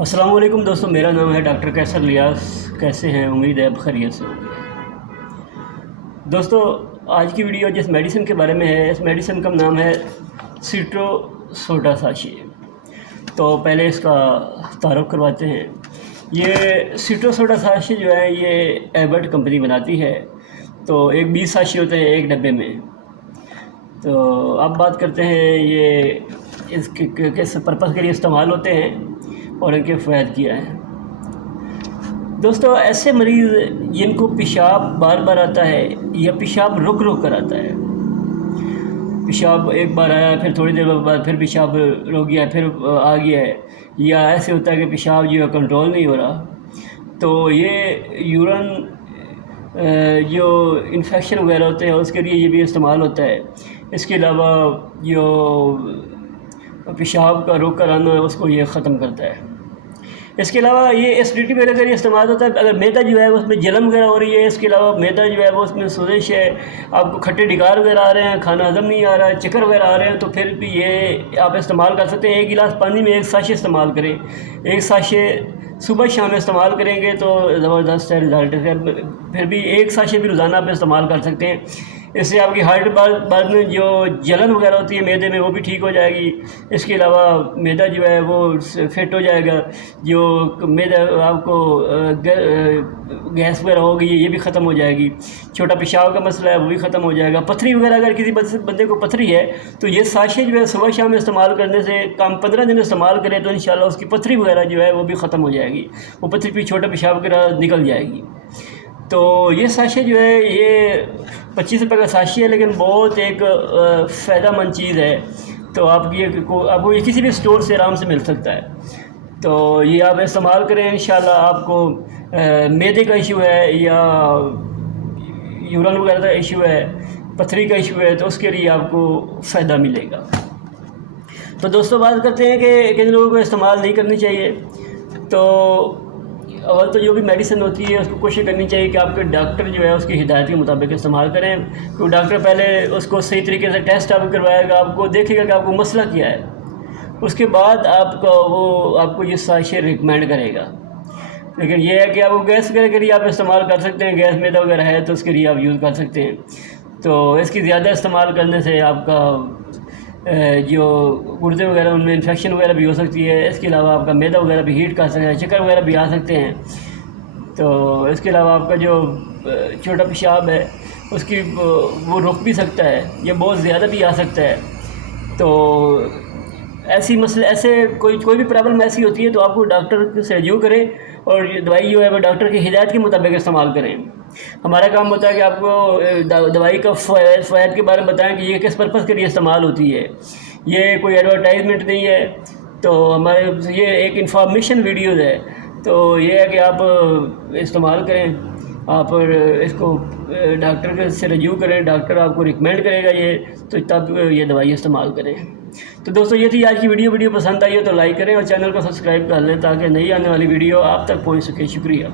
السلام علیکم دوستوں، میرا نام ہے ڈاکٹر کیسر لیاس۔ کیسے ہیں؟ امید ہے اب خیریت سے ہوں گے۔ دوستوں، آج کی ویڈیو جس میڈیسن کے بارے میں ہے، اس میڈیسن کا نام ہے سیٹروسوڈاساشی۔ تو پہلے اس کا تعارف کرواتے ہیں۔ یہ سیٹروسوڈاساشی جو ہے یہ ایبٹ کمپنی بناتی ہے۔ تو ایک 20 ساشی ہوتے ہیں ایک ڈبے میں۔ تو اب بات کرتے ہیں یہ اس کے کس پرپس کے لیے استعمال ہوتے ہیں اور ان کے فوائد کیا ہیں۔ دوستو، ایسے مریض جن کو پیشاب بار بار آتا ہے یا پیشاب رک کر آتا ہے، پیشاب ایک بار آیا پھر تھوڑی دیر بعد پھر پیشاب رک گیا پھر آ گیا ہے، یا ایسے ہوتا ہے کہ پیشاب جو ہے کنٹرول نہیں ہو رہا، تو یہ یورین جو انفیکشن وغیرہ ہوتے ہیں اس کے لیے یہ بھی استعمال ہوتا ہے۔ اس کے علاوہ جو پیشاب کا رک کر آنا ہے اس کو یہ ختم کرتا ہے۔ اس کے علاوہ یہ ایسیڈیٹی وغیرہ کا یہ استعمال ہوتا ہے۔ اگر میدا جو ہے اس میں جلن وغیرہ ہو رہی ہے، اس کے علاوہ میدا جو ہے وہ اس میں سوزش ہے، آپ کو کھٹے ڈگار وغیرہ آ رہے ہیں، کھانا ہضم نہیں آ رہا ہے، چکر وغیرہ آ رہے ہیں، تو پھر بھی یہ آپ استعمال کر سکتے ہیں۔ ایک گلاس پانی میں 1 ساشے استعمال کریں، 1 ساشے صبح شام استعمال کریں گے تو زبردست ہے رزلٹ ہے۔ پھر بھی 1 ساشے بھی روزانہ آپ استعمال کر سکتے ہیں۔ اس سے آپ کی ہارٹ بعد میں جو جلن وغیرہ ہوتی ہے میدے میں وہ بھی ٹھیک ہو جائے گی۔ اس کے علاوہ میدا جو ہے وہ فٹ ہو جائے گا، جو میدا آپ کو گیس وغیرہ ہوگی یہ بھی ختم ہو جائے گی۔ چھوٹا پیشاب کا مسئلہ ہے وہ بھی ختم ہو جائے گا۔ پتھری وغیرہ اگر کسی بندے کو پتھری ہے تو یہ ساشے جو ہے صبح شام استعمال کرنے سے 15 دن استعمال کریں تو انشاءاللہ اس کی پتھری وغیرہ جو ہے وہ بھی ختم ہو جائے گی، وہ پتھری بھی چھوٹا پیشاب وغیرہ نکل جائے گی۔ تو یہ ساشے جو ہے یہ 25 روپے کا ساشی ہے، لیکن بہت ایک فائدہ مند چیز ہے۔ تو آپ کو یہ کسی بھی اسٹور سے آرام سے مل سکتا ہے۔ تو یہ آپ استعمال کریں، انشاءاللہ آپ کو میدے کا ایشو ہے یا یورین وغیرہ کا ایشو ہے، پتھری کا ایشو ہے، تو اس کے لیے آپ کو فائدہ ملے گا۔ تو دوستوں، بات کرتے ہیں کہ کن لوگوں کو استعمال نہیں کرنی چاہیے۔ تو اول تو جو بھی میڈیسن ہوتی ہے اس کو کوشش کرنی چاہیے کہ آپ کے ڈاکٹر جو ہے اس کی ہدایت کے مطابق استعمال کریں۔ کیونکہ ڈاکٹر پہلے اس کو صحیح طریقے سے ٹیسٹ آپ کروائے گا، آپ کو دیکھے گا کہ آپ کو مسئلہ کیا ہے، اس کے بعد آپ کو یہ ساشے ریکمینڈ کرے گا۔ لیکن یہ ہے کہ آپ کو گیس وغیرہ کے لیے آپ استعمال کر سکتے ہیں، گیس میدا وغیرہ ہے تو اس کے لیے آپ یوز کر سکتے ہیں۔ تو اس کی زیادہ استعمال کرنے سے آپ کا جو گردے وغیرہ ان میں انفیکشن وغیرہ بھی ہو سکتی ہے۔ اس کے علاوہ آپ کا میدا وغیرہ بھی ہیٹ کر سکتا ہے، چکر وغیرہ بھی آ سکتے ہیں۔ تو اس کے علاوہ آپ کا جو چھوٹا پیشاب ہے اس کی وہ رک بھی سکتا ہے، یہ بہت زیادہ بھی آ سکتا ہے۔ تو ایسے کوئی بھی پرابلم ایسی ہوتی ہے تو آپ کو ڈاکٹر سے رجوع کریں اور یہ دوائی جو ہے وہ ڈاکٹر کی ہدایت کے مطابق استعمال کریں۔ ہمارا کام ہوتا ہے کہ آپ کو دوائی کا فوائد کے بارے میں بتائیں کہ یہ کس پرپس کے لیے استعمال ہوتی ہے۔ یہ کوئی ایڈورٹائزمنٹ نہیں ہے، تو یہ ایک انفارمیشن ویڈیوز ہے۔ تو یہ ہے کہ آپ استعمال کریں، آپ اس کو ڈاکٹر سے رجوع کریں، ڈاکٹر آپ کو ریکمینڈ کرے گا یہ، تو تب یہ دوائی استعمال کریں۔ تو دوستو، یہ تھی آج کی ویڈیو پسند آئی ہو تو لائک کریں اور چینل کو سبسکرائب کر لیں تاکہ نئی آنے والی ویڈیو آپ تک پہنچ سکے۔ شکریہ۔